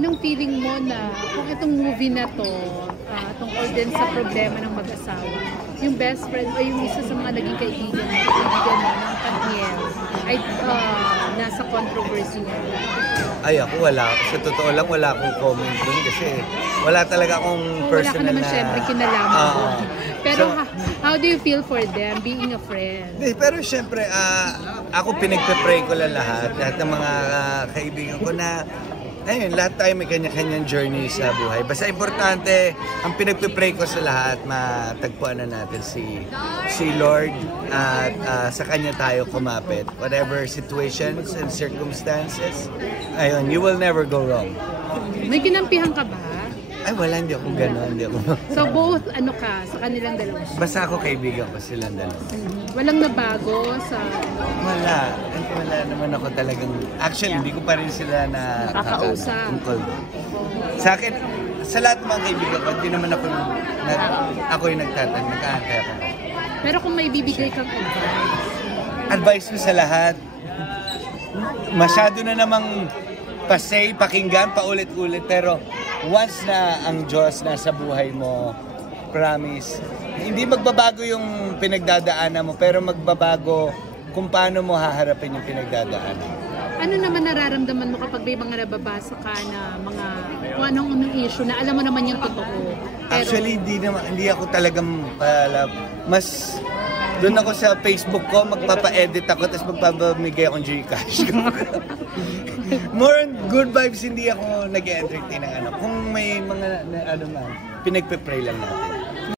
Anong feeling mo na kung itong movie na to, tungkol din sa problema ng mag-asawa, yung best friend o yung isa sa mga naging kaibigan mo, ng Katniel, ay nasa controversy niya? Ay, ako wala. Sa totoo lang, wala akong comment dun kasi wala talaga akong personal wala ka naman syempre kinalaman mo. Pero so, how do you feel for them being a friend? Pero syempre, ako pinagpe-pray ko lang lahat ng mga kaibigan ko na ayun, lahat tayo may kanya-kanyang journey sa buhay. Basta importante, ang pinagpe-pray ko sa lahat, matagpuan na natin si Lord at sa Kanya tayo kumapit. Whatever situations and circumstances, ayun, you will never go wrong. May kinampihan ka ba? Ay, wala, hindi ako gano'n. Hindi ako. So both, sa kanilang dalawa? Basta ako kaibigan ko silang dalawa. Walang nabago sa... Wala. Wala naman ako talagang... Actually, hindi ko pa rin sila nakakausap. Sa akin, sa lahat ng mga kaibigan ko, hindi naman ako yung nagkahantay ako. Pero kung may bibigay kang advice mo sa lahat, masyado na namang pakinggan, paulit-ulit, pero once na ang Diyos nasa buhay mo, promise, hindi magbabago yung pinagdadaanan mo, pero magbabago kung paano mo haharapin yung pinagdadaanan. Ano naman nararamdaman mo kapag may mga nababasa ka na kung anong issue na alam mo naman yung totoo? Pero... Actually, hindi ako talagang mas doon ako sa Facebook ko, magpapa-edit ako, tapos magpapamigay akong Gcash ko. More on good vibes, hindi ako nag-entertain ng Kung may mga, pinagpe-pray lang natin.